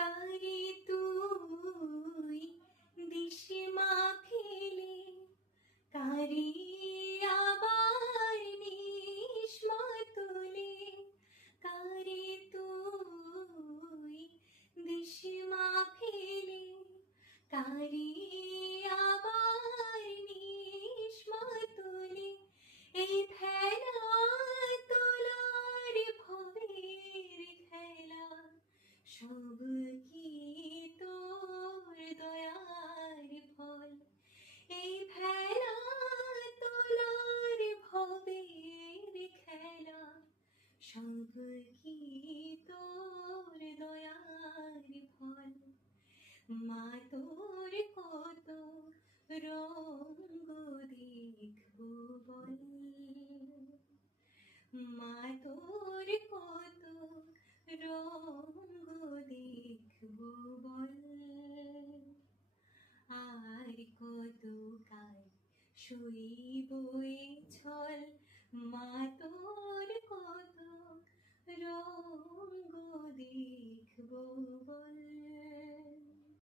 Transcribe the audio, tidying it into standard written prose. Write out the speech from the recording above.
কারে তুই দিশমা ফেলে কারে আবার নিশমা তোলে কারে তুই দিশমা ফেলে কারে আবার নিশমা তোলে এই ভেলা তোলার ভবের খেলা সব কি তোর দয়ার ফল এই ভেলা তোলার ভবের খেলা সব কি তোর দয়ার ফল মা তোর কত রঙ্গ দেখবো বল মা তোর কত রঙ্গ দেখবো বল আর কত কাল সইব এ ছল মা তোর কত রঙ্গ দেখবো বল।